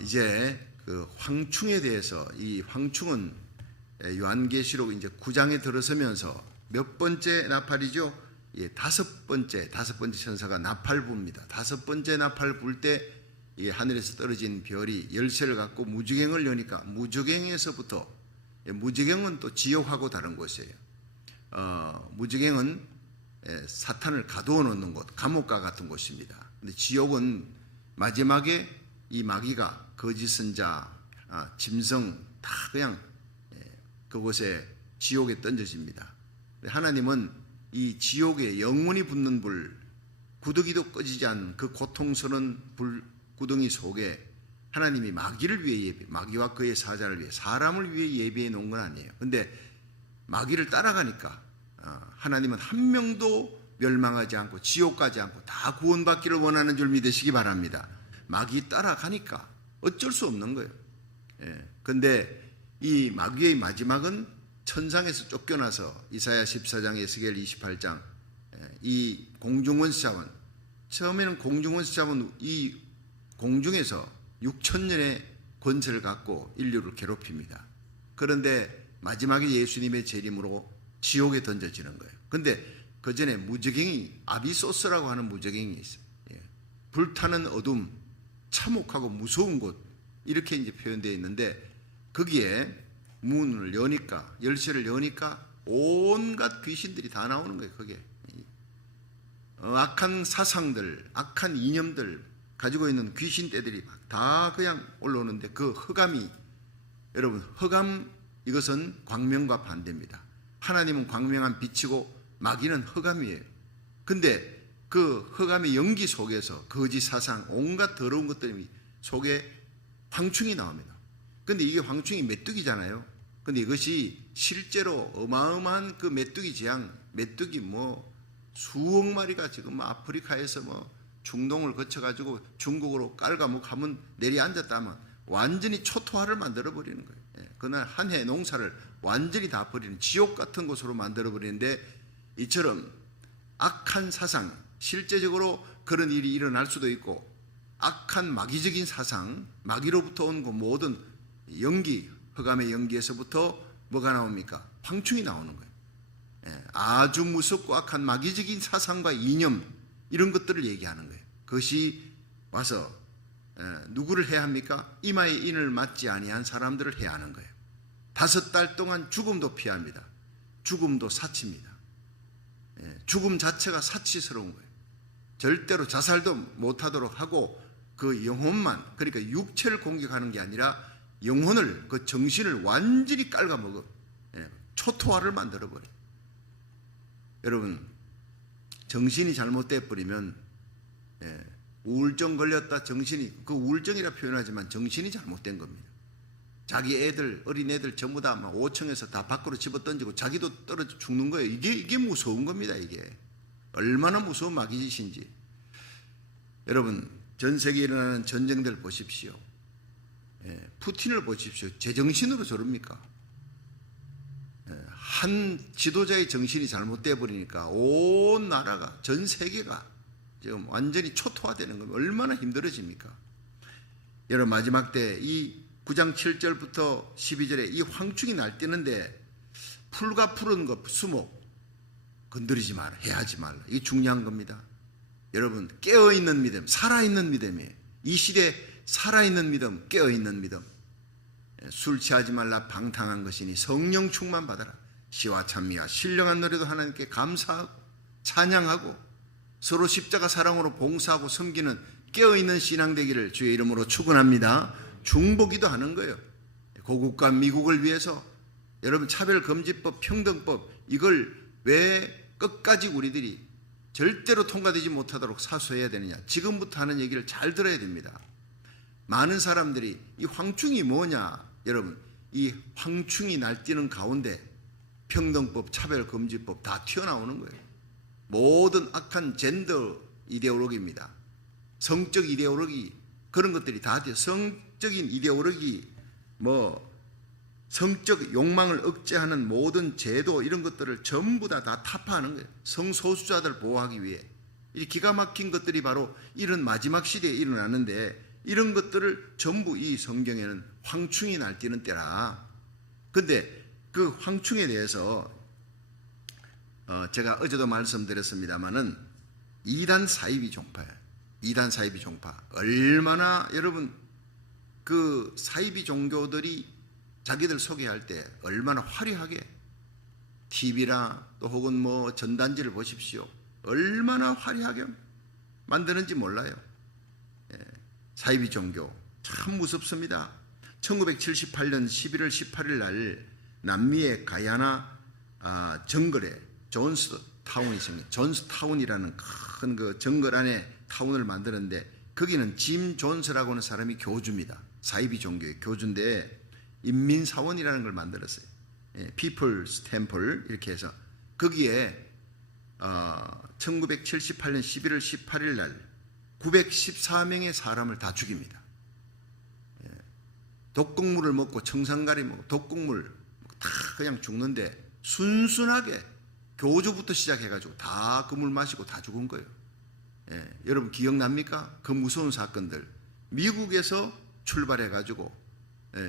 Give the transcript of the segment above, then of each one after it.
이제 그 황충에 대해서, 이 황충은 요한계시록 이제 9장에 들어서면서 몇 번째 나팔이죠? 예, 다섯 번째 천사가 나팔 붑니다. 다섯 번째 나팔 불 때 이 하늘에서 떨어진 별이 열쇠를 갖고 무저갱을 여니까 무저갱에서부터, 무저갱은 또 지옥하고 다른 곳이에요. 무저갱은 사탄을 가두어 놓는 곳, 감옥과 같은 곳입니다. 근데 지옥은 마지막에 이 마귀가 거짓 선자, 짐승 다 그냥 그곳에 지옥에 던져집니다. 하나님은 이 지옥에 영원히 붙는 불, 구더기도 꺼지지 않는 그 고통스러운 불 구덩이 속에 하나님이 마귀를 위해 마귀와 그의 사자를 위해, 사람을 위해 예비해 놓은 건 아니에요. 근데 마귀를 따라가니까 하나님은 한 명도 멸망하지 않고 지옥 가지 않고 다 구원받기를 원하는 줄 믿으시기 바랍니다. 마귀 따라가니까 어쩔 수 없는 거예요. 근데 이 마귀의 마지막은 천상에서 쫓겨나서 이사야 14장, 에스겔 28장, 이 공중원수자원, 처음에는 공중원수자원 이 공중에서 6,000년의 권세를 갖고 인류를 괴롭힙니다. 그런데 마지막에 예수님의 재림으로 지옥에 던져지는 거예요. 근데 그 전에 무저갱이, 아비소스라고 하는 무저갱이 있어요. 불타는 어둠, 참혹하고 무서운 곳, 이렇게 이제 표현되어 있는데, 거기에 문을 여니까, 열쇠를 여니까 온갖 귀신들이 다 나오는 거예요. 거기에 악한 사상들, 악한 이념들 가지고 있는 귀신떼들이 다 그냥 올라오는데, 그 흑암이, 여러분, 흑암, 이것은 광명과 반대입니다. 하나님은 광명한 빛이고 마귀는 흑암이에요. 근데 그 흑암의 연기 속에서 거짓 사상, 온갖 더러운 것들이 속에 황충이 나옵니다. 근데 이게 황충이 메뚜기잖아요. 근데 이것이 실제로 어마어마한 그 메뚜기 재앙, 메뚜기 수억 마리가 지금 아프리카에서 중동을 거쳐가지고 중국으로 깔가목하면 내려앉았다면 완전히 초토화를 만들어버리는 거예요. 그날 한 해 농사를 완전히 다 버리는 지옥 같은 곳으로 만들어버리는데, 이처럼 악한 사상, 실제적으로 그런 일이 일어날 수도 있고, 악한 마귀적인 사상, 마귀로부터 온 그 모든 연기, 흑암의 연기에서부터 뭐가 나옵니까? 황충이 나오는 거예요. 아주 무섭고 악한 마귀적인 사상과 이념, 이런 것들을 얘기하는 거예요. 그것이 와서 누구를 해야 합니까? 이마에 인을 맞지 아니한 사람들을 해야 하는 거예요. 5달 동안 죽음도 피합니다. 죽음도 사치입니다. 죽음 자체가 사치스러운 거예요. 절대로 자살도 못하도록 하고, 그 영혼만, 그러니까 육체를 공격하는 게 아니라 영혼을, 그 정신을 완전히 깔아먹어 초토화를 만들어버려요. 여러분, 정신이 잘못돼 버리면, 우울증 걸렸다, 정신이, 그 우울증이라 표현하지만 정신이 잘못된 겁니다. 자기 애들, 어린애들 전부 다 5층에서 다 밖으로 집어던지고 자기도 떨어져 죽는 거예요. 이게 무서운 겁니다. 이게 얼마나 무서운 마귀짓인지. 여러분, 전 세계에 일어나는 전쟁들 보십시오. 푸틴을 보십시오. 제정신으로 저럽니까? 한 지도자의 정신이 잘못되어 버리니까 온 나라가, 전 세계가 지금 완전히 초토화되는 겁니다. 얼마나 힘들어집니까? 여러분, 마지막 때 이 9장 7절부터 12절에 이 황충이 날뛰는데, 풀과 푸른 것, 수목 건드리지 마라, 해하지 말라. 이게 중요한 겁니다. 여러분, 깨어있는 믿음, 살아있는 믿음이에요. 이 시대에 살아있는 믿음, 깨어있는 믿음. 술 취하지 말라, 방탕한 것이니 성령 충만 받아라. 시와 찬미와 신령한 노래도 하나님께 감사하고 찬양하고 서로 십자가 사랑으로 봉사하고 섬기는 깨어있는 신앙 되기를 주의 이름으로 축원합니다. 중보기도 하는 거예요. 고국과 미국을 위해서 여러분, 차별금지법, 평등법, 이걸 왜 끝까지 우리들이 절대로 통과되지 못하도록 사수해야 되느냐? 지금부터 하는 얘기를 잘 들어야 됩니다. 많은 사람들이 이 황충이 뭐냐? 여러분, 이 황충이 날뛰는 가운데 평등법, 차별금지법 다 튀어나오는 거예요. 모든 악한 젠더 이데올로기입니다. 성적 이데올로기, 그런 것들이 다 성적인 이데올로기, 성적 욕망을 억제하는 모든 제도, 이런 것들을 전부 다 타파하는 거예요. 성소수자들 보호하기 위해. 이 기가 막힌 것들이 바로 이런 마지막 시대에 일어나는데, 이런 것들을 전부 이 성경에는 황충이 날뛰는 때라. 근데 그 황충에 대해서 제가 어제도 말씀드렸습니다마는 이단 사이비 종파예요. 이단 사이비 종파. 얼마나 여러분 그 사이비 종교들이 자기들 소개할 때 얼마나 화려하게 TV나 또 혹은 뭐 전단지를 보십시오. 얼마나 화려하게 만드는지 몰라요. 사이비 종교 참 무섭습니다. 1978년 11월 18일 날 남미의 가야나 정글에 존스타운이 있습니다. 존스타운이라는 큰 그 정글 안에 타운을 만드는데 거기는 짐 존스라고 하는 사람이 교주입니다. 사이비 종교의 교주인데 인민사원이라는 걸 만들었어요. People's Temple 이렇게 해서 거기에 1978년 11월 18일 날 914명의 사람을 다 죽입니다. 독극물을 먹고 청산가리 먹고 독극물 다 그냥 죽는데 순순하게 교주부터 시작해가지고 다 그 물 마시고 다 죽은 거예요. 여러분 기억납니까? 그 무서운 사건들. 미국에서 출발해가지고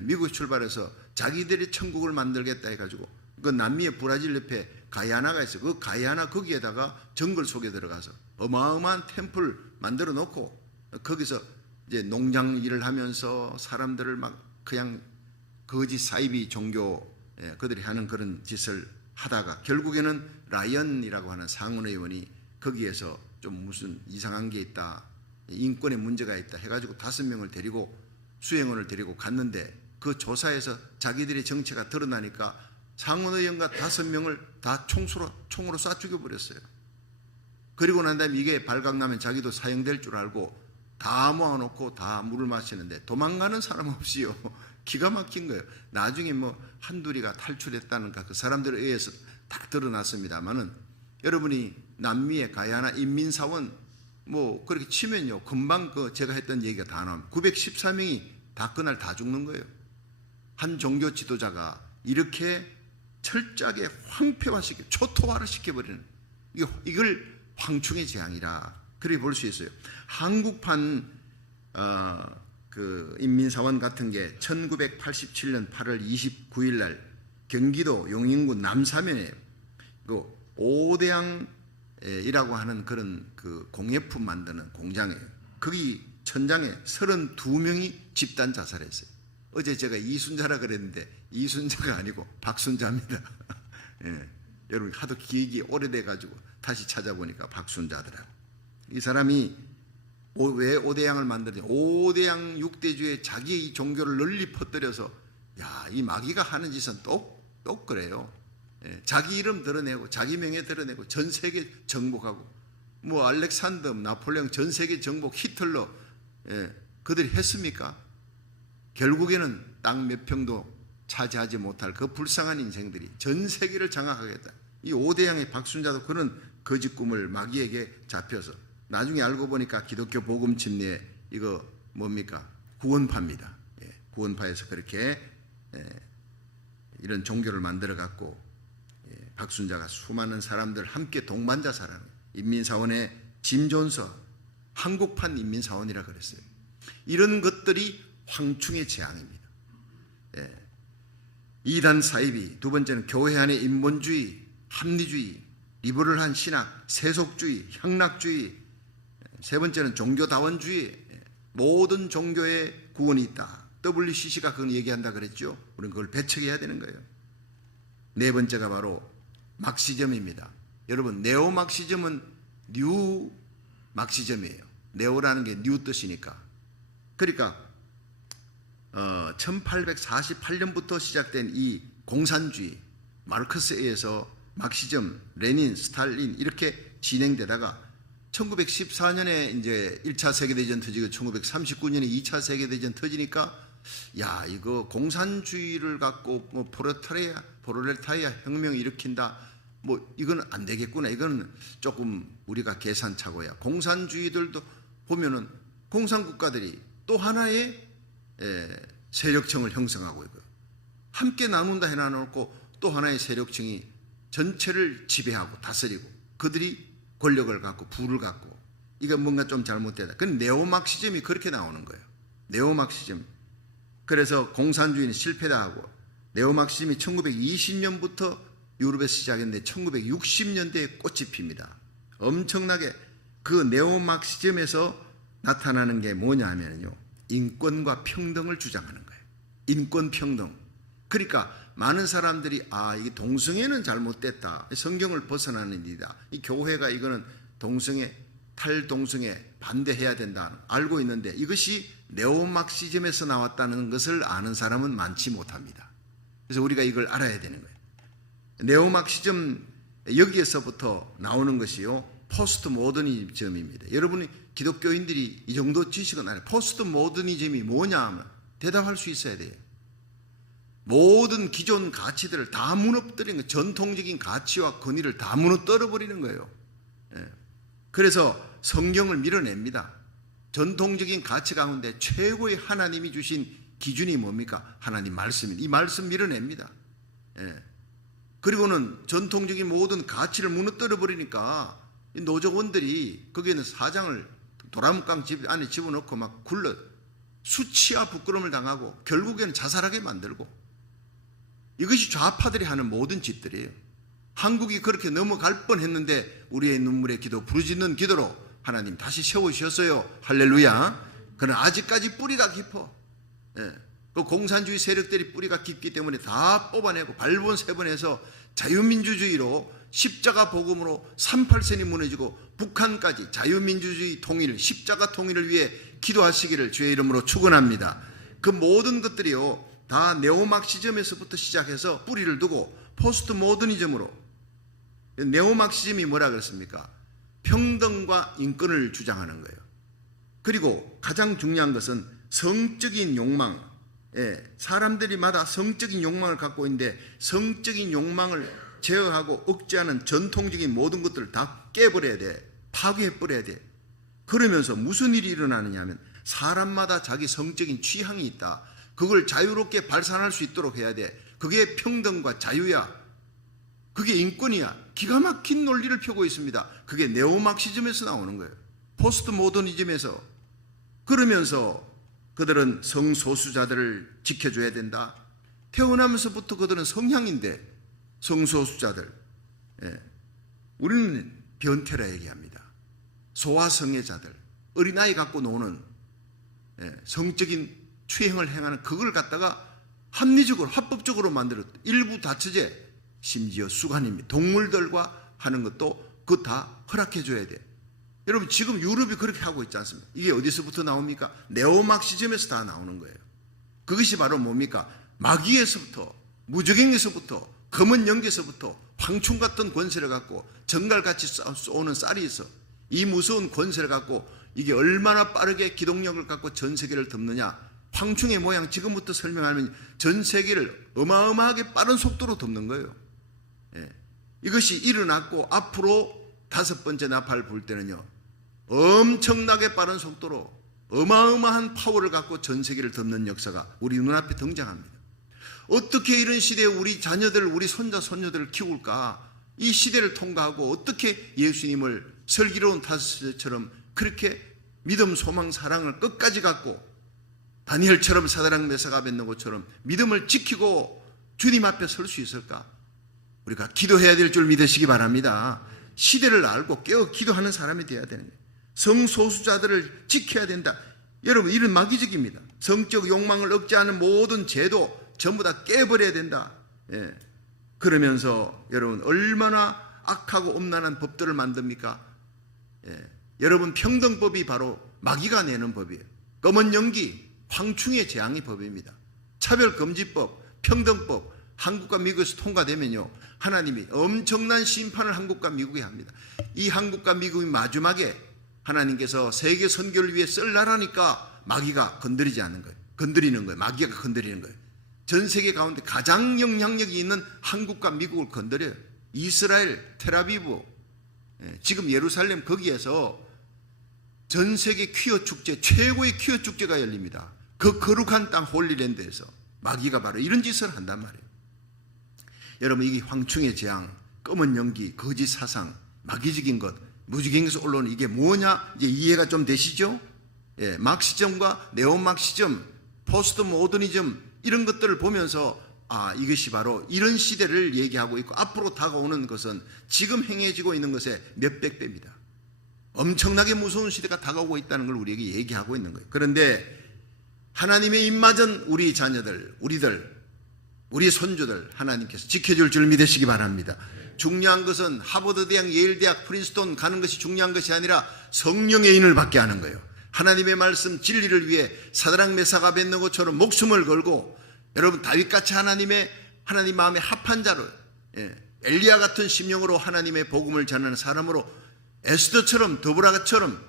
미국에 출발해서 자기들이 천국을 만들겠다 해가지고 그 남미의 브라질 옆에 가야나가 있어요. 그 가야나 거기에다가 정글 속에 들어가서 어마어마한 템플 만들어 놓고 거기서 이제 농장 일을 하면서 사람들을 막 그냥 거짓 사이비 종교 그들이 하는 그런 짓을 하다가 결국에는 라이언이라고 하는 상원의원이 거기에서 좀 무슨 이상한 게 있다, 인권에 문제가 있다 해가지고 5명을 데리고 수행원을 데리고 갔는데 그 조사에서 자기들의 정체가 드러나니까 상원의원과 5명을 다 총으로 쏴 죽여버렸어요. 그리고 난 다음에 이게 발각나면 자기도 사형될 줄 알고 다 모아놓고 다 물을 마시는데 도망가는 사람 없이요. 기가 막힌 거예요. 나중에 뭐 한둘이가 탈출했다는가 그 사람들에 의해서 다 드러났습니다만은 여러분이 남미의 가야나 인민사원 뭐 그렇게 치면요 금방 그 제가 했던 얘기가 다 나옵니다. 914명이 다 그날 다 죽는 거예요. 한 종교 지도자가 이렇게 철저하게 황폐화시켜 초토화를 시켜버리는 이걸 황충의 재앙이라 그렇게 볼 수 있어요. 한국판 그 인민사원 같은 게 1987년 8월 29일 날 경기도 용인구 남사면에 그 오대양이라고 하는 그런 그 공예품 만드는 공장이에요. 거기 천장에 32명이 집단 자살했어요. 어제 제가 이순자라 그랬는데 이순자가 아니고 박순자입니다. 여러분 하도 기억이 오래돼 가지고 다시 찾아보니까 박순자더라고. 이 사람이 왜 오대양을 만들었냐? 오대양 6대주에 자기의 이 종교를 널리 퍼뜨려서 이 마귀가 하는 짓은 똑 그래요. 자기 이름 드러내고 자기 명예 드러내고 전 세계 정복하고 뭐 알렉산더, 나폴레옹 전 세계 정복, 히틀러 그들이 했습니까? 결국에는 땅 몇 평도 차지하지 못할 그 불쌍한 인생들이 전 세계를 장악하겠다. 이 오대양의 박순자도 그런 거짓 꿈을 마귀에게 잡혀서 나중에 알고 보니까 기독교 복음 침례 이거 뭡니까? 구원파입니다. 구원파에서 그렇게 이런 종교를 만들어 갖고 박순자가 수많은 사람들 함께 동반자 사람 인민사원의 짐존서 한국판 인민사원이라 그랬어요. 이런 것들이 황충의 재앙입니다. 이단 사이비, 두 번째는 교회 안의 인본주의, 합리주의, 리버럴한 신학, 세속주의, 향락주의, 세 번째는 종교다원주의, 모든 종교에 구원이 있다. WCC가 그걸 얘기한다 그랬죠. 우리는 그걸 배척해야 되는 거예요. 네 번째가 바로 막시즘입니다. 여러분 네오막시즘은 뉴 막시즘이에요. 네오라는 게 뉴 뜻이니까. 그러니까 1848년부터 시작된 이 공산주의, 마르크스에 의해서 막시즘, 레닌, 스탈린 이렇게 진행되다가 1914년에 이제 1차 세계대전 터지고 1939년에 2차 세계대전 터지니까 이거 공산주의를 갖고 뭐 프롤레타리아 혁명을 일으킨다. 뭐 이건 안 되겠구나. 이건 조금 우리가 계산착오야. 공산주의들도 보면은 공산국가들이 또 하나의 세력층을 형성하고 있고요. 함께 나눈다 해놔놓고 또 하나의 세력층이 전체를 지배하고 다스리고 그들이 권력을 갖고 부를 갖고 이건 뭔가 좀 잘못되다. 그건 네오막시즘이 그렇게 나오는 거예요. 네오막시즘. 그래서 공산주의는 실패다 하고 네오막시즘이 1920년부터 유럽에서 시작했는데 1960년대에 꽃이 핍니다. 엄청나게 그 네오막시즘에서 나타나는 게 뭐냐 하면요, 인권과 평등을 주장하는 거예요. 인권 평등. 그러니까 많은 사람들이 이게 동성애는 잘못됐다, 성경을 벗어나는 일이다, 이 교회가 이거는 동성애, 탈동성애 반대해야 된다 알고 있는데 이것이 네오막시즘에서 나왔다는 것을 아는 사람은 많지 못합니다. 그래서 우리가 이걸 알아야 되는 거예요. 네오막시즘, 여기에서부터 나오는 것이요, 포스트 모더니즘입니다. 여러분이 기독교인들이 이 정도 지식은 알아요. 포스트 모더니즘이 뭐냐 하면 대답할 수 있어야 돼요. 모든 기존 가치들을 다 무너뜨리는 거예요. 전통적인 가치와 권위를 다 무너뜨려 버리는 거예요. 그래서 성경을 밀어냅니다. 전통적인 가치 가운데 최고의 하나님이 주신 기준이 뭡니까? 하나님 말씀입니다. 이 말씀 밀어냅니다. 그리고는 전통적인 모든 가치를 무너뜨려 버리니까 노적원들이 거기에는 사장을 도라묵강 집 안에 집어넣고 막 굴러 수치와 부끄러움을 당하고 결국에는 자살하게 만들고, 이것이 좌파들이 하는 모든 짓들이에요. 한국이 그렇게 넘어갈 뻔했는데 우리의 눈물의 기도, 부르짖는 기도로 하나님 다시 세우셨어요. 할렐루야. 그러나 아직까지 뿌리가 깊어. 그 공산주의 세력들이 뿌리가 깊기 때문에 다 뽑아내고 발본 세 번 해서 자유민주주의로 십자가 복음으로 38선이 무너지고 북한까지 자유민주주의 통일, 십자가 통일을 위해 기도하시기를 주의 이름으로 축원합니다. 그 모든 것들이요 다 네오막시즘에서부터 시작해서 뿌리를 두고 포스트 모더니즘으로, 네오막시즘이 뭐라 그랬습니까? 평등과 인권을 주장하는 거예요. 그리고 가장 중요한 것은 성적인 욕망, 사람들이마다 성적인 욕망을 갖고 있는데 성적인 욕망을 제어하고 억제하는 전통적인 모든 것들을 다 깨버려야 돼. 파괴해버려야 돼. 그러면서 무슨 일이 일어나느냐 하면 사람마다 자기 성적인 취향이 있다. 그걸 자유롭게 발산할 수 있도록 해야 돼. 그게 평등과 자유야. 그게 인권이야. 기가 막힌 논리를 펴고 있습니다. 그게 네오막시즘에서 나오는 거예요. 포스트 모더니즘에서. 그러면서 그들은 성소수자들을 지켜줘야 된다. 태어나면서부터 그들은 성향인데 성소수자들, 우리는 변태라 얘기합니다. 소아성애자들, 어린아이 갖고 노는 성적인 추행을 행하는 그걸 갖다가 합리적으로 합법적으로 만들었다. 일부 다처제, 심지어 수간입니다. 동물들과 하는 것도 그거 다 허락해 줘야 돼. 여러분 지금 유럽이 그렇게 하고 있지 않습니까? 이게 어디서부터 나옵니까? 네오막시즘에서 다 나오는 거예요. 그것이 바로 뭡니까? 마귀에서부터, 무적행에서부터, 검은 연기에서부터 황충 같은 권세를 갖고 정갈같이 쏘는 쌀이 있어. 이 무서운 권세를 갖고 이게 얼마나 빠르게 기동력을 갖고 전 세계를 덮느냐. 황충의 모양 지금부터 설명하면 전 세계를 어마어마하게 빠른 속도로 덮는 거예요. 이것이 일어났고 앞으로 5번째 나팔을 불 때는요 엄청나게 빠른 속도로 어마어마한 파워를 갖고 전 세계를 덮는 역사가 우리 눈앞에 등장합니다. 어떻게 이런 시대에 우리 자녀들, 우리 손자, 손녀들을 키울까? 이 시대를 통과하고 어떻게 예수님을 슬기로운 다윗처럼 그렇게 믿음, 소망, 사랑을 끝까지 갖고 다니엘처럼, 사드락, 메삭, 아벳느고처럼 믿음을 지키고 주님 앞에 설 수 있을까? 우리가 기도해야 될 줄 믿으시기 바랍니다. 시대를 알고 깨어 기도하는 사람이 되어야 되는 거예요. 성소수자들을 지켜야 된다. 여러분 이런 마귀적입니다. 성적 욕망을 억제하는 모든 제도 전부 다 깨버려야 된다. 그러면서 여러분 얼마나 악하고 엄란한 법들을 만듭니까? 여러분 평등법이 바로 마귀가 내는 법이에요. 검은 연기, 황충의 재앙의 법입니다. 차별금지법, 평등법 한국과 미국에서 통과되면요 하나님이 엄청난 심판을 한국과 미국에 합니다. 이 한국과 미국이 마지막에 하나님께서 세계 선교를 위해 쓸 나라니까 마귀가 건드리지 않는 거예요. 건드리는 거예요. 마귀가 건드리는 거예요. 전 세계 가운데 가장 영향력이 있는 한국과 미국을 건드려요. 이스라엘, 텔아비브, 지금 예루살렘 거기에서 전 세계 퀴어 축제, 최고의 퀴어 축제가 열립니다. 그 거룩한 땅 홀리랜드에서 마귀가 바로 이런 짓을 한단 말이에요. 여러분 이게 황충의 재앙, 검은 연기, 거짓 사상, 마귀적인 것, 무지개에서 올라오는 이게 뭐냐? 이제 이해가 좀 되시죠? 막시즘과 네오막시즘, 포스트 모더니즘 이런 것들을 보면서 이것이 바로 이런 시대를 얘기하고 있고 앞으로 다가오는 것은 지금 행해지고 있는 것의 몇백 배입니다. 엄청나게 무서운 시대가 다가오고 있다는 걸 우리에게 얘기하고 있는 거예요. 그런데 하나님의 입맞은 우리 자녀들, 우리 손주들 하나님께서 지켜줄 줄 믿으시기 바랍니다. 중요한 것은 하버드 대학, 예일 대학, 프린스톤 가는 것이 중요한 것이 아니라 성령의 인을 받게 하는 거예요. 하나님의 말씀 진리를 위해 사드락 메삭 아벳느고처럼 목숨을 걸고 여러분 다윗같이 하나님 마음에 합한 자로 엘리야 같은 심령으로 하나님의 복음을 전하는 사람으로 에스더처럼 드보라처럼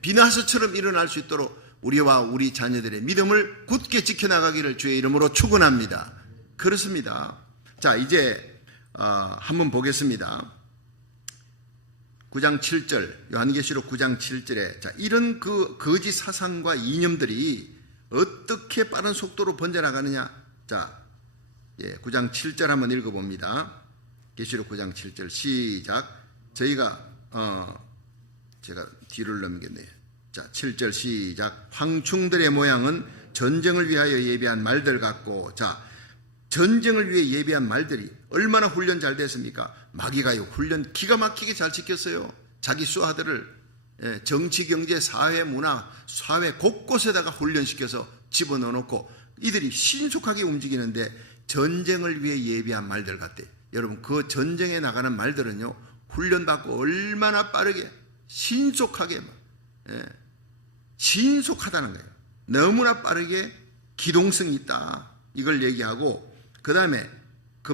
비나스처럼 일어날 수 있도록 우리와 우리 자녀들의 믿음을 굳게 지켜나가기를 주의 이름으로 축원합니다. 그렇습니다. 자, 이제 한번 보겠습니다. 9장 7절, 요한계시록 9장 7절에 자, 이런 그 거짓 사상과 이념들이 어떻게 빠른 속도로 번져나가느냐. 자, 9장 7절 한번 읽어봅니다. 계시록 9장 7절 시작. 제가 뒤를 넘겼네요. 자, 7절 시작. 황충들의 모양은 전쟁을 위하여 예비한 말들 같고, 자, 전쟁을 위해 예비한 말들이 얼마나 훈련 잘 됐습니까? 마귀가요 훈련 기가 막히게 잘 시켰어요. 자기 수하들을 정치, 경제, 사회, 문화, 사회 곳곳에다가 훈련시켜서 집어넣어놓고 이들이 신속하게 움직이는데 전쟁을 위해 예비한 말들 같대. 여러분, 그 전쟁에 나가는 말들은요 훈련받고 얼마나 빠르게 신속하게 신속하다는 거예요. 너무나 빠르게 기동성이 있다, 이걸 얘기하고, 그 다음에 그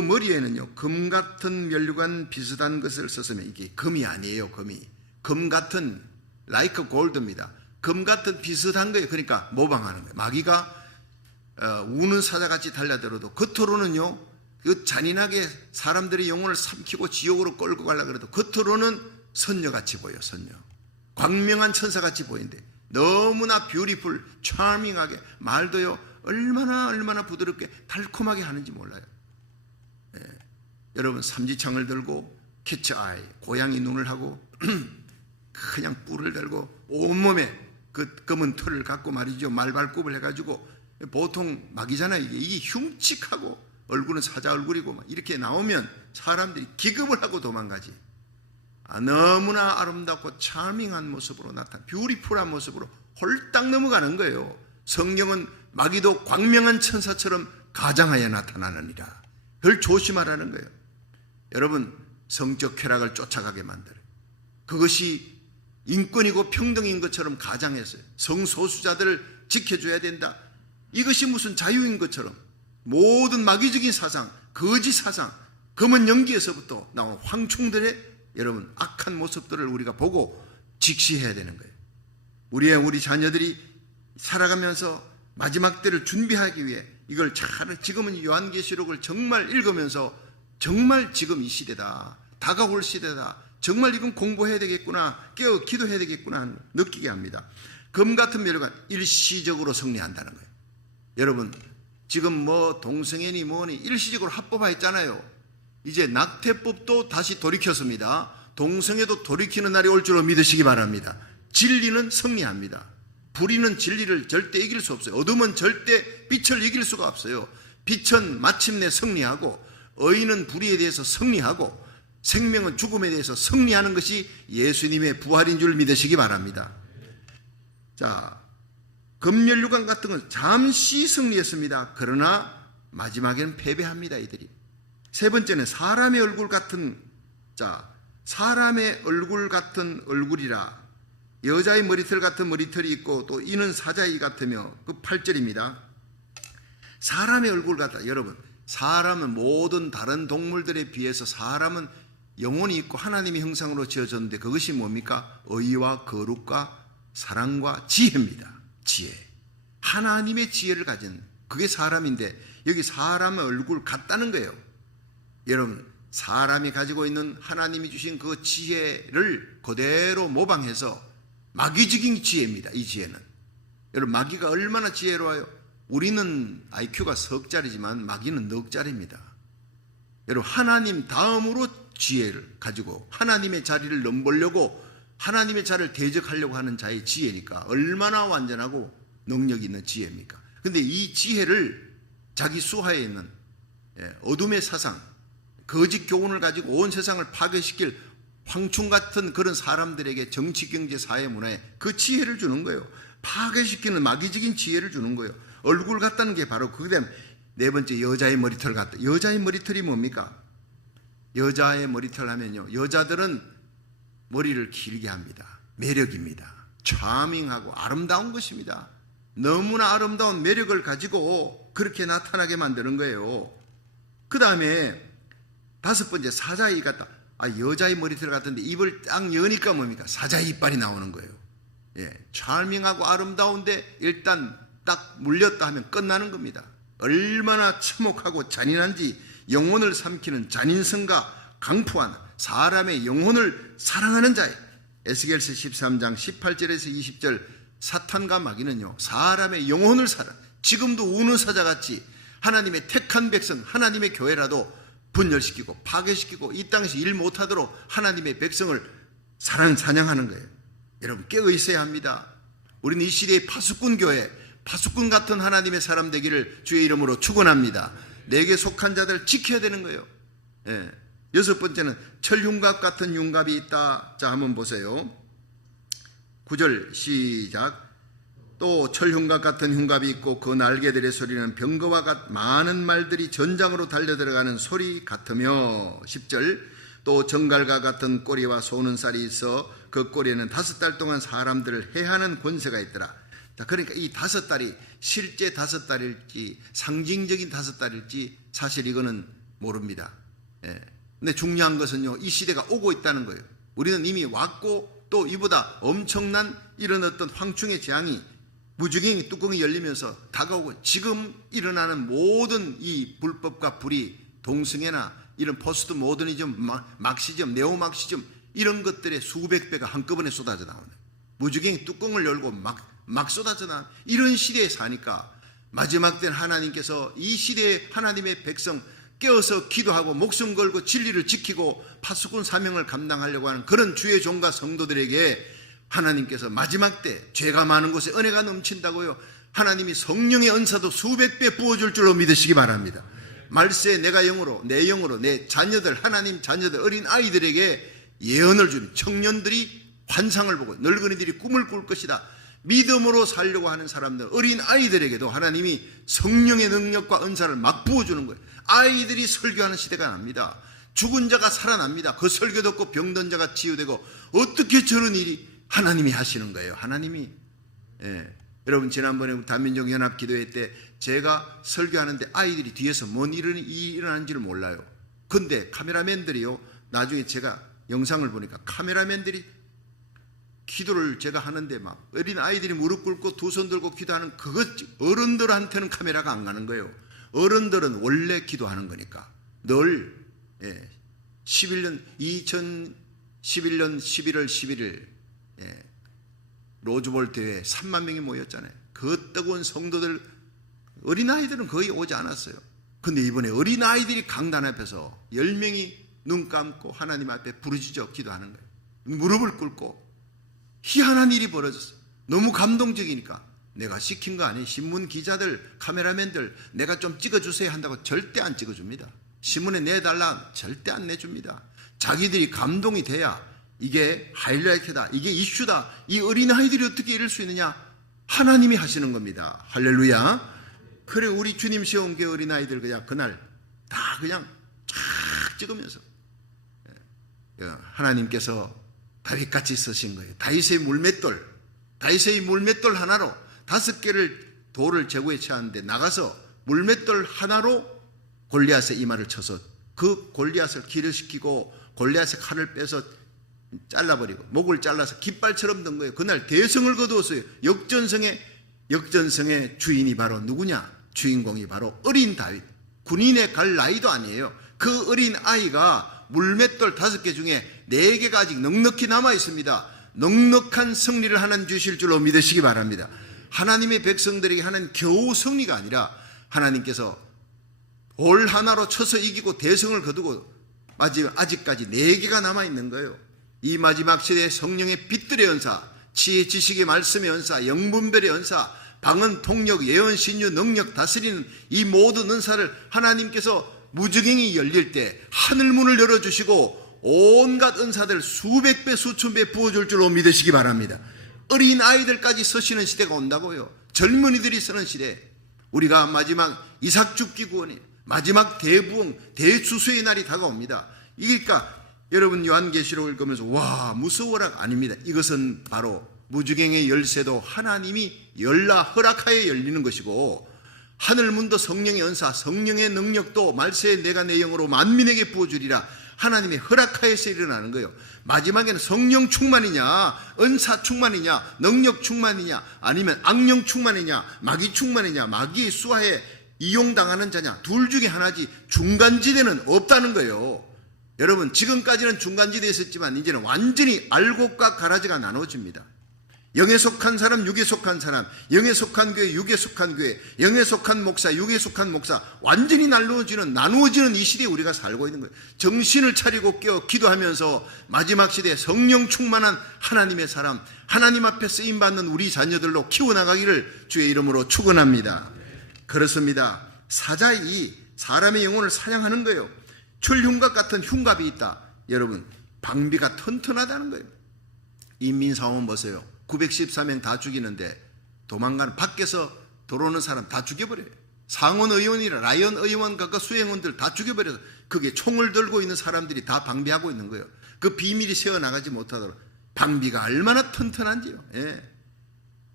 머리에는요 금 같은 면류관 비슷한 것을 썼으면, 이게 금이 아니에요. 금 같은 like gold입니다. 금 같은 비슷한 거예요. 그러니까 모방하는 거예요. 마귀가 우는 사자같이 달려들어도 겉으로는요 그 잔인하게 사람들의 영혼을 삼키고 지옥으로 끌고 가려고 그래도 겉으로는 선녀같이 보여. 선녀, 광명한 천사같이 보이는데 너무나 뷰티풀, 차밍하게, 말도요 얼마나 부드럽게 달콤하게 하는지 몰라요. 여러분, 삼지창을 들고 캐치 아이, 고양이 눈을 하고 그냥 뿔을 들고 온몸에 그 검은 털을 갖고 말이죠, 말발굽을 해가지고, 보통 마귀잖아요. 이게 흉측하고 얼굴은 사자 얼굴이고 막 이렇게 나오면 사람들이 기겁을 하고 도망가지. 너무나 아름답고 차밍한 모습으로 나타나, 뷰티풀한 모습으로 홀딱 넘어가는 거예요. 성경은 마귀도 광명한 천사처럼 가장하여 나타나느니라. 그걸 조심하라는 거예요. 여러분, 성적 쾌락을 쫓아가게 만들어요. 그것이 인권이고 평등인 것처럼 가장했어요. 성소수자들을 지켜줘야 된다, 이것이 무슨 자유인 것처럼 모든 마귀적인 사상, 거짓 사상, 검은 연기에서부터 나온 황충들의 여러분 악한 모습들을 우리가 보고 직시해야 되는 거예요. 우리 자녀들이 살아가면서 마지막 때를 준비하기 위해 이걸 지금은 요한계시록을 정말 읽으면서 정말 지금 이 시대다, 다가올 시대다, 정말 이건 공부해야 되겠구나, 깨어 기도해야 되겠구나 느끼게 합니다. 금 같은 멸류관 일시적으로 승리한다는 거예요. 여러분, 지금 뭐 동성애니 뭐니 일시적으로 합법화했잖아요. 이제 낙태법도 다시 돌이켰습니다. 동성애도 돌이키는 날이 올 줄로 믿으시기 바랍니다. 진리는 승리합니다. 불의는 진리를 절대 이길 수 없어요. 어둠은 절대 빛을 이길 수가 없어요. 빛은 마침내 승리하고, 의인은 불의에 대해서 승리하고, 생명은 죽음에 대해서 승리하는 것이 예수님의 부활인 줄 믿으시기 바랍니다. 자, 금면류관 같은 건 잠시 승리했습니다. 그러나 마지막에는 패배합니다, 이들이. 세 번째는 사람의 얼굴 같은, 사람의 얼굴 같은 얼굴이라, 여자의 머리털 같은 머리털이 있고 또 이는 사자의 같으며, 그 8절입니다. 사람의 얼굴 같다. 여러분, 사람은 모든 다른 동물들에 비해서 사람은 영혼이 있고 하나님의 형상으로 지어졌는데 그것이 뭡니까? 의와 거룩과 사랑과 지혜입니다. 지혜, 하나님의 지혜를 가진, 그게 사람인데 여기 사람의 얼굴 같다는 거예요. 여러분, 사람이 가지고 있는 하나님이 주신 그 지혜를 그대로 모방해서, 마귀적인 지혜입니다. 이 지혜는, 여러분, 마귀가 얼마나 지혜로워요. 우리는 IQ가 석짜리지만 마귀는 넉짜리입니다. 여러분, 하나님 다음으로 지혜를 가지고 하나님의 자리를 넘보려고 하나님의 자를 대적하려고 하는 자의 지혜니까 얼마나 완전하고 능력이 있는 지혜입니까? 근데 이 지혜를 자기 수하에 있는 어둠의 사상, 거짓 교훈을 가지고 온 세상을 파괴시킬 황충 같은 그런 사람들에게 정치, 경제, 사회, 문화에 그 지혜를 주는 거예요. 파괴시키는 마귀적인 지혜를 주는 거예요. 얼굴 같다는 게 바로 그게 되면 네 번째, 여자의 머리털 같다. 여자의 머리털이 뭡니까? 여자의 머리털 하면요, 여자들은 머리를 길게 합니다. 매력입니다. 차밍하고 아름다운 것입니다. 너무나 아름다운 매력을 가지고 그렇게 나타나게 만드는 거예요. 그 다음에 다섯 번째, 사자의 입 같다. 여자의 머리털 같은데 입을 딱 여니까 뭡니까? 사자의 이빨이 나오는 거예요. 차밍하고 아름다운데 일단 딱 물렸다 하면 끝나는 겁니다. 얼마나 참혹하고 잔인한지 영혼을 삼키는 잔인성과 강포한 사람의 영혼을 사랑하는 자예요. 에스겔서 13장 18절에서 20절, 사탄과 마귀는요, 사람의 영혼을 지금도 우는 사자같이 하나님의 택한 백성, 하나님의 교회라도 분열시키고 파괴시키고 이 땅에서 일 못하도록 하나님의 백성을 사냥하는 거예요. 여러분 깨어 있어야 합니다. 우리는 이 시대의 파수꾼 교회, 파수꾼 같은 하나님의 사람 되기를 주의 이름으로 축원합니다. 내게 속한 자들 지켜야 되는 거예요. 여섯 번째는 철흉갑 같은 흉갑이 있다. 자, 한번 보세요. 9절 시작. 또 철흉갑 같은 흉갑이 있고 그 날개들의 소리는 병거와 많은 말들이 전장으로 달려들어가는 소리 같으며 10절. 또 정갈과 같은 꼬리와 쏘는 쌀이 있어 그 꼬리에는 5달 동안 사람들을 해하는 권세가 있더라. 자, 그러니까 이 5달이 실제 5달일지 상징적인 5달일지 사실 이거는 모릅니다. 근데 중요한 것은요, 이 시대가 오고 있다는 거예요. 우리는 이미 왔고 또 이보다 엄청난 이런 어떤 황충의 재앙이 무지개의 뚜껑이 열리면서 다가오고, 지금 일어나는 모든 이 불법과 불의, 동성애나 이런 포스트 모더니즘, 막시즘, 네오막시즘 이런 것들의 수백 배가 한꺼번에 쏟아져 나오는, 무지개의 뚜껑을 열고 막 쏟아져 나오는 이런 시대에 사니까 마지막 때는 하나님께서 이 시대의 하나님의 백성 깨어서 기도하고 목숨 걸고 진리를 지키고 파수꾼 사명을 감당하려고 하는 그런 주의 종과 성도들에게 하나님께서 마지막 때 죄가 많은 곳에 은혜가 넘친다고요, 하나님이 성령의 은사도 수백 배 부어줄 줄로 믿으시기 바랍니다. 말세에 내가 영으로, 내 영으로 내 자녀들, 하나님 자녀들, 어린 아이들에게 예언을 주는, 청년들이 환상을 보고 늙은이들이 꿈을 꿀 것이다, 믿음으로 살려고 하는 사람들, 어린 아이들에게도 하나님이 성령의 능력과 은사를 막 부어주는 거예요. 아이들이 설교하는 시대가 납니다. 죽은 자가 살아납니다. 그 설교 듣고 병든 자가 치유되고, 어떻게 저런 일이 하나님이 하시는 거예요. 하나님이. 여러분 지난번에 다민족 연합 기도회 때 제가 설교하는데 아이들이 뒤에서 뭔 일이 일어나는지를 몰라요. 근데 카메라맨들이요, 나중에 제가 영상을 보니까 카메라맨들이 기도를 제가 하는데 막 어린 아이들이 무릎 꿇고 두 손 들고 기도하는 그것, 어른들한테는 카메라가 안 가는 거예요. 어른들은 원래 기도하는 거니까 늘 2011년 11월 11일 로즈볼 대회에 3만 명이 모였잖아요. 그 뜨거운 성도들, 어린아이들은 거의 오지 않았어요. 근데 이번에 어린아이들이 강단 앞에서 10명이 눈 감고 하나님 앞에 부르짖어 기도하는 거예요. 무릎을 꿇고. 희한한 일이 벌어졌어요. 너무 감동적이니까 내가 시킨 거 아니에요. 신문 기자들, 카메라맨들 내가 좀 찍어주세요 한다고 절대 안 찍어줍니다. 신문에 내달라 절대 안 내줍니다. 자기들이 감동이 돼야 이게 하이라이트다, 이게 이슈다, 이 어린아이들이 어떻게 이럴 수 있느냐, 하나님이 하시는 겁니다. 할렐루야. 그래, 우리 주님 시험교회 어린아이들 그냥 그날 다 그냥 쫙 찍으면서 하나님께서 다윗같이 쓰신 거예요. 다윗의 물맷돌 하나로 5개를 돌을 제구에 채웠는데 나가서 물맷돌 하나로 골리앗의 이마를 쳐서 그 골리앗을 기르시키고 골리앗의 칼을 빼서 잘라버리고 목을 잘라서 깃발처럼 든 거예요. 그날 대성을 거두었어요. 역전성의 주인이 바로 누구냐? 주인공이 바로 어린 다윗. 군인에 갈 나이도 아니에요. 그 어린 아이가 물맷돌 5개 중에 4개가 아직 넉넉히 남아 있습니다. 넉넉한 승리를 하나님 주실 줄로 믿으시기 바랍니다. 하나님의 백성들에게 하는 겨우 승리가 아니라 하나님께서 돌 하나로 쳐서 이기고 대성을 거두고 아직까지 4개가 남아 있는 거예요. 이 마지막 시대에 성령의 빛들의 은사, 지혜 지식의 말씀의 은사, 영분별의 은사, 방언, 통역, 예언, 신유, 능력, 다스리는 이 모든 은사를 하나님께서 무저갱이 열릴 때 하늘문을 열어주시고 온갖 은사들 수백 배 수천 배 부어줄 줄로 믿으시기 바랍니다. 어린 아이들까지 서시는 시대가 온다고요. 젊은이들이 서는 시대. 우리가 마지막 이삭 죽기 구원이 마지막 대부흥 대추수의 날이 다가옵니다. 그러니까 여러분 요한계시록 읽으면서 와 무서워라 아닙니다. 이것은 바로 무주갱의 열쇠도 하나님이 열라 허락하에 열리는 것이고 하늘문도 성령의 은사 성령의 능력도 말세에 내가 내 영으로 만민에게 부어주리라 하나님의 허락하에서 일어나는 거예요. 마지막에는 성령 충만이냐 은사 충만이냐 능력 충만이냐 아니면 악령 충만이냐 마귀 충만이냐 마귀의 수하에 이용당하는 자냐 둘 중에 하나지 중간지대는 없다는 거예요. 여러분 지금까지는 중간지대에 있었지만 이제는 완전히 알곡과 가라지가 나눠집니다. 영에 속한 사람, 육에 속한 사람, 영에 속한 교회, 육에 속한 교회, 영에 속한 목사, 육에 속한 목사 완전히 나누어지는 이 시대에 우리가 살고 있는 거예요. 정신을 차리고 깨어 기도하면서 마지막 시대에 성령 충만한 하나님의 사람, 하나님 앞에 쓰임받는 우리 자녀들로 키워나가기를 주의 이름으로 축원합니다. 그렇습니다. 사자이 사람의 영혼을 사냥하는 거예요. 철흉갑 같은 흉갑이 있다. 여러분 방비가 튼튼하다는 거예요. 인민사원 보세요. 913명 다 죽이는데 도망가는 밖에서 들어오는 사람 다 죽여버려요. 상원 의원이라 라이언 의원 각각 수행원들 다 죽여버려서 그게 총을 들고 있는 사람들이 다 방비하고 있는 거예요. 그 비밀이 새어나가지 못하도록 방비가 얼마나 튼튼한지요. 예.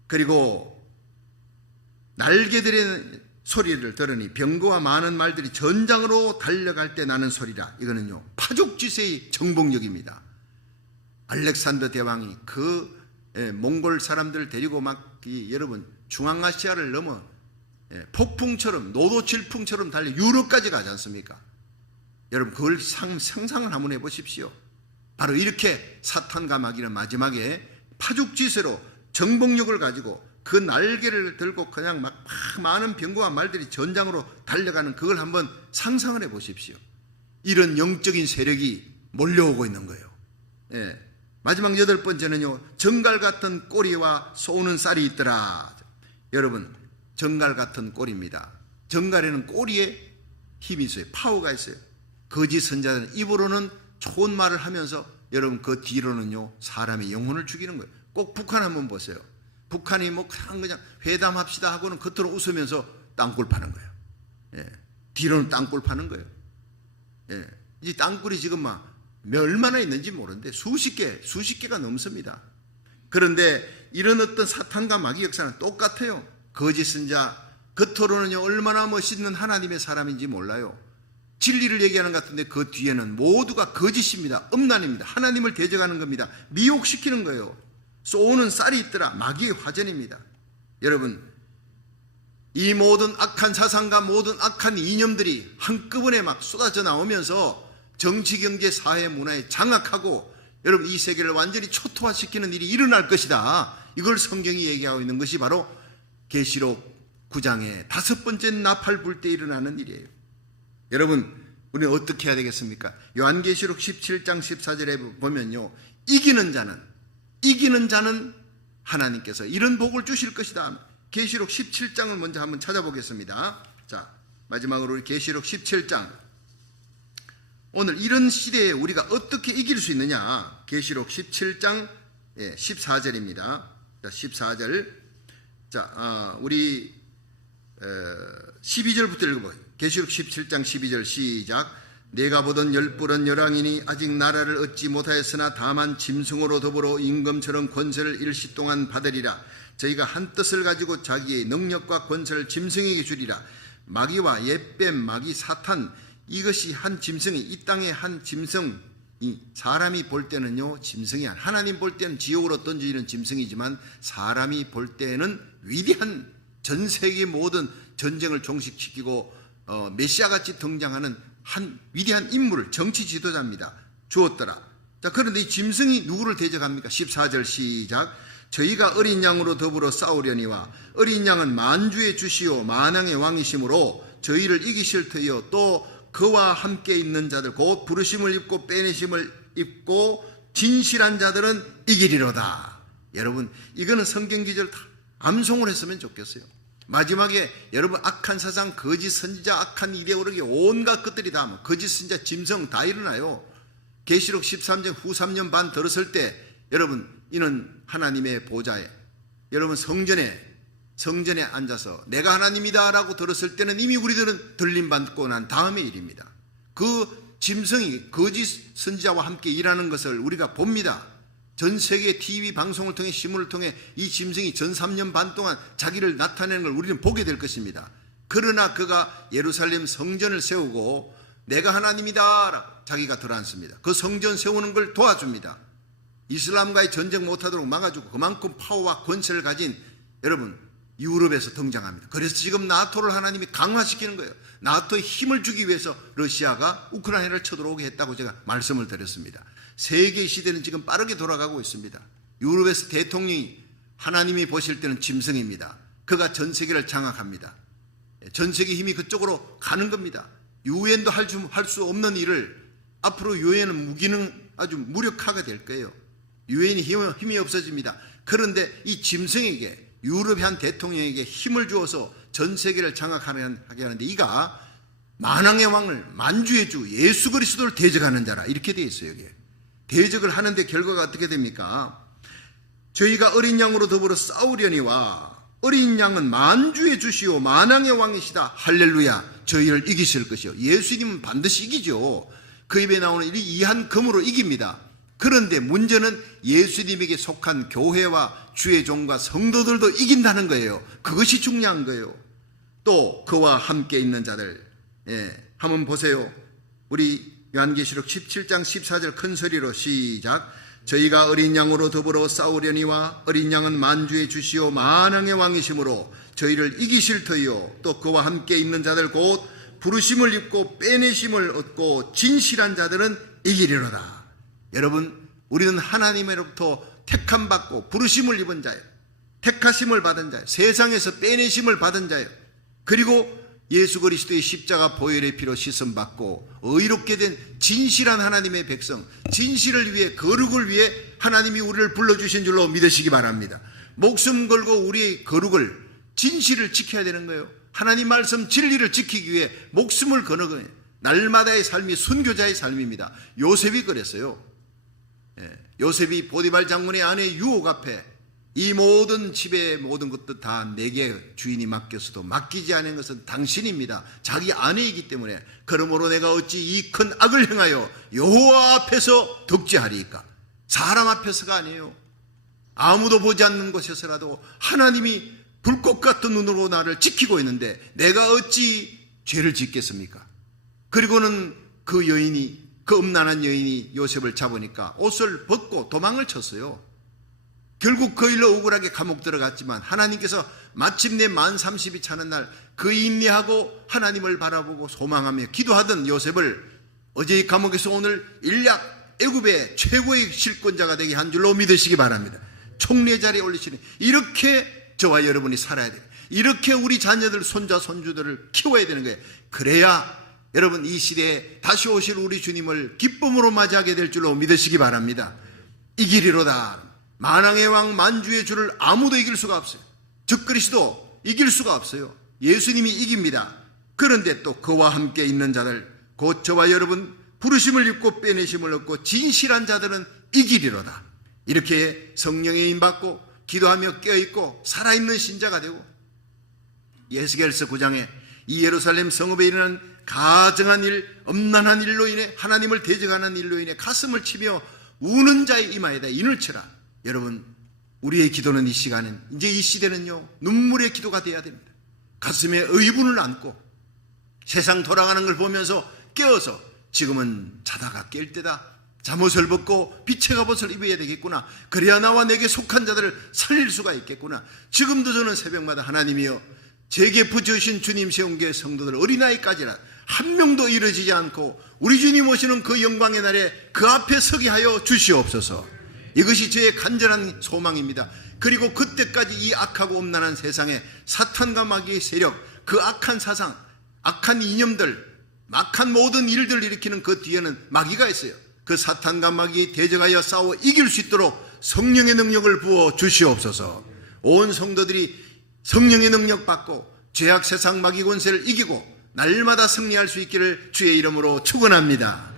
그리고 날개들의 소리를 들으니 병거와 많은 말들이 전장으로 달려갈 때 나는 소리라. 이거는요 파죽지세의 정복력입니다. 알렉산더 대왕이 그 몽골 사람들을 데리고 막 여러분 중앙아시아를 넘어 폭풍처럼 노도칠풍처럼 달려 유럽까지 가지 않습니까? 여러분 그걸 상상을 한번 해보십시오. 바로 이렇게 사탄과 마귀는 마지막에 파죽지세로 정복력을 가지고 그 날개를 들고 그냥 막 많은 병거와 말들이 전장으로 달려가는 그걸 한번 상상을 해보십시오. 이런 영적인 세력이 몰려오고 있는 거예요. 예. 마지막 8번째는요 정갈 같은 꼬리와 쏘는 쌀이 있더라. 여러분 정갈 같은 꼬리입니다. 정갈에는 꼬리에 힘이 있어요. 파워가 있어요. 거짓 선자들은 입으로는 좋은 말을 하면서 여러분 그 뒤로는요 사람의 영혼을 죽이는 거예요. 꼭 북한 한번 보세요. 북한이 뭐 그냥 회담합시다 하고는 겉으로 웃으면서 땅굴 파는 거예요. 예. 뒤로는 땅굴 파는 거예요. 예. 이 땅굴이 지금 막 얼마나 있는지 모르는데 수십 개가 넘습니다. 그런데 이런 어떤 사탄과 마귀 역사는 똑같아요. 거짓 선자 겉으로는요 얼마나 멋있는 하나님의 사람인지 몰라요. 진리를 얘기하는 것 같은데 그 뒤에는 모두가 거짓입니다. 음란입니다. 하나님을 대적하는 겁니다. 미혹시키는 거예요. 쏘는 쌀이 있더라. 마귀의 화전입니다. 여러분 이 모든 악한 사상과 모든 악한 이념들이 한꺼번에 막 쏟아져 나오면서 정치, 경제, 사회, 문화에 장악하고 여러분 이 세계를 완전히 초토화시키는 일이 일어날 것이다. 이걸 성경이 얘기하고 있는 것이 바로 계시록 9장의 5번째 나팔 불 때 일어나는 일이에요. 여러분 우리는 어떻게 해야 되겠습니까? 요한계시록 17장 14절에 보면요 이기는 자는 하나님께서 이런 복을 주실 것이다. 계시록 17장을 먼저 한번 찾아보겠습니다. 자 마지막으로 우리 계시록 17장 오늘 이런 시대에 우리가 어떻게 이길 수 있느냐. 계시록 17장 14절입니다. 자, 14절. 자, 우리 12절부터 읽어봐요. 계시록 17장 12절 시작. 내가 보던 열불은 열왕이니 아직 나라를 얻지 못하였으나 다만 짐승으로 더불어 임금처럼 권세를 일시 동안 받으리라. 저희가 한 뜻을 가지고 자기의 능력과 권세를 짐승에게 주리라. 마귀와 옛뱀 마귀 사탄 이것이 한 짐승이 이 땅의 한 짐승이 사람이 볼 때는요 짐승이 하나님 볼 때는 지옥으로 던지는 짐승이지만 사람이 볼 때는 위대한 전 세계 모든 전쟁을 종식시키고 메시아같이 등장하는 한 위대한 인물 정치 지도자입니다. 주었더라. 자 그런데 이 짐승이 누구를 대적합니까? 14절 시작. 저희가 어린 양으로 더불어 싸우려니와 어린 양은 만주의 주시오 만왕의 왕이시므로 저희를 이기실 터이요 또 그와 함께 있는 자들 곧 부르심을 입고 빼내심을 입고 진실한 자들은 이기리로다. 여러분, 이거는 성경 기절 다 암송을 했으면 좋겠어요. 마지막에 여러분, 악한 사상, 거짓 선지자, 악한 이데올로기, 온갖 것들이 다, 거짓 선지자, 짐승 다 일어나요. 계시록 13장 후 3년 반 들었을 때 여러분, 이는 하나님의 보좌에, 여러분 성전에 앉아서 내가 하나님이다 라고 들었을 때는 이미 우리들은 들림받고 난 다음의 일입니다. 그 짐승이 거짓 선지자와 함께 일하는 것을 우리가 봅니다. 전 세계 TV 방송을 통해 신문을 통해 이 짐승이 전 3년 반 동안 자기를 나타내는 걸 우리는 보게 될 것입니다. 그러나 그가 예루살렘 성전을 세우고 내가 하나님이다 라고 자기가 들어앉습니다. 그 성전 세우는 걸 도와줍니다. 이슬람과의 전쟁 못하도록 막아주고 그만큼 파워와 권세를 가진 여러분 유럽에서 등장합니다. 그래서 지금 나토를 하나님이 강화시키는 거예요. 나토에 힘을 주기 위해서 러시아가 우크라이나를 쳐들어오게 했다고 제가 말씀을 드렸습니다. 세계 시대는 지금 빠르게 돌아가고 있습니다. 유럽에서 대통령이 하나님이 보실 때는 짐승입니다. 그가 전 세계를 장악합니다. 전 세계 힘이 그쪽으로 가는 겁니다. 유엔도 할 수 없는 일을 앞으로 유엔은 무기능 아주 무력화가 될 거예요. 유엔이 힘이 없어집니다. 그런데 이 짐승에게 유럽의 한 대통령에게 힘을 주어서 전 세계를 장악하게 하는데 이가 만왕의 왕을 만주의 주 예수 그리스도를 대적하는 자라 이렇게 되어 있어요. 여기에 대적을 하는데 결과가 어떻게 됩니까? 저희가 어린 양으로 더불어 싸우려니와 어린 양은 만주의 주시오 만왕의 왕이시다. 할렐루야. 저희를 이기실 것이요. 예수님은 반드시 이기죠. 그 입에 나오는 이 한 검으로 이깁니다. 그런데 문제는 예수님에게 속한 교회와 주의 종과 성도들도 이긴다는 거예요. 그것이 중요한 거예요. 또 그와 함께 있는 자들, 한번 보세요. 우리 요한계시록 17장 14절 큰 소리로 시작. 저희가 어린 양으로 더불어 싸우려니와 어린 양은 만주의 주시오 만왕의 왕이시므로 저희를 이기실 터이요. 또 그와 함께 있는 자들 곧 부르심을 입고 빼내심을 얻고 진실한 자들은 이기리로다. 여러분, 우리는 하나님으로부터 택함 받고 부르심을 입은 자예요. 택하심을 받은 자예요. 세상에서 빼내심을 받은 자예요. 그리고 예수 그리스도의 십자가 보혈의 피로 씻음 받고 의롭게 된 진실한 하나님의 백성, 진실을 위해 거룩을 위해 하나님이 우리를 불러주신 줄로 믿으시기 바랍니다. 목숨 걸고 우리의 거룩을 진실을 지켜야 되는 거예요. 하나님 말씀 진리를 지키기 위해 목숨을 거는 거예요. 날마다의 삶이 순교자의 삶입니다. 요셉이 그랬어요. 요셉이 보디발 장군의 아내 유혹 앞에 이 모든 집의 모든 것도 다 내게 주인이 맡겼어도 맡기지 않은 것은 당신입니다. 자기 아내이기 때문에 그러므로 내가 어찌 이 큰 악을 행하여 여호와 앞에서 덕지하리이까. 사람 앞에서가 아니에요. 아무도 보지 않는 곳에서라도 하나님이 불꽃 같은 눈으로 나를 지키고 있는데 내가 어찌 죄를 짓겠습니까? 그리고는 그 여인이, 그 음란한 여인이 요셉을 잡으니까 옷을 벗고 도망을 쳤어요. 결국 그 일로 억울하게 감옥 들어갔지만 하나님께서 마침내 만 30이 차는 날 그 인내하고 하나님을 바라보고 소망하며 기도하던 요셉을 어제 이 감옥에서 오늘 일약 애굽의 최고의 실권자가 되게 한 줄로 믿으시기 바랍니다. 총리의 자리에 올리시니 이렇게 저와 여러분이 살아야 돼요. 이렇게 우리 자녀들, 손자, 손주들을 키워야 되는 거예요. 그래야 여러분 이 시대에 다시 오실 우리 주님을 기쁨으로 맞이하게 될 줄로 믿으시기 바랍니다. 이기리로다. 만왕의 왕 만주의 주를 아무도 이길 수가 없어요. 즉 그리스도 이길 수가 없어요. 예수님이 이깁니다. 그런데 또 그와 함께 있는 자들 곧 저와 여러분 부르심을 입고 빼내심을 얻고 진실한 자들은 이기리로다. 이렇게 성령에 임받고 기도하며 깨어있고 살아있는 신자가 되고 예스겔서 9장에 이 예루살렘 성읍에 일어난 가증한 일, 엄난한 일로 인해 하나님을 대적하는 일로 인해 가슴을 치며 우는 자의 이마에다 인을 쳐라. 여러분, 우리의 기도는 이 시간은, 이제 이 시대는요 눈물의 기도가 돼야 됩니다. 가슴에 의분을 안고 세상 돌아가는 걸 보면서 깨어서 지금은 자다가 깰 때다. 잠옷을 벗고 빛의 갑옷을 입어야 되겠구나. 그래야 나와 내게 속한 자들을 살릴 수가 있겠구나. 지금도 저는 새벽마다 하나님이여 제게 부주신 주님 세운 게 성도들 어린아이까지라 한 명도 이루어지지 않고 우리 주님 오시는 그 영광의 날에 그 앞에 서게 하여 주시옵소서. 이것이 저의 간절한 소망입니다. 그리고 그때까지 이 악하고 엄난한 세상에 사탄과 마귀의 세력, 그 악한 사상, 악한 이념들, 악한 모든 일들을 일으키는 그 뒤에는 마귀가 있어요. 그 사탄과 마귀 대적하여 싸워 이길 수 있도록 성령의 능력을 부어 주시옵소서. 온 성도들이 성령의 능력 받고 죄악 세상 마귀 권세를 이기고 날마다 승리할 수 있기를 주의 이름으로 축원합니다.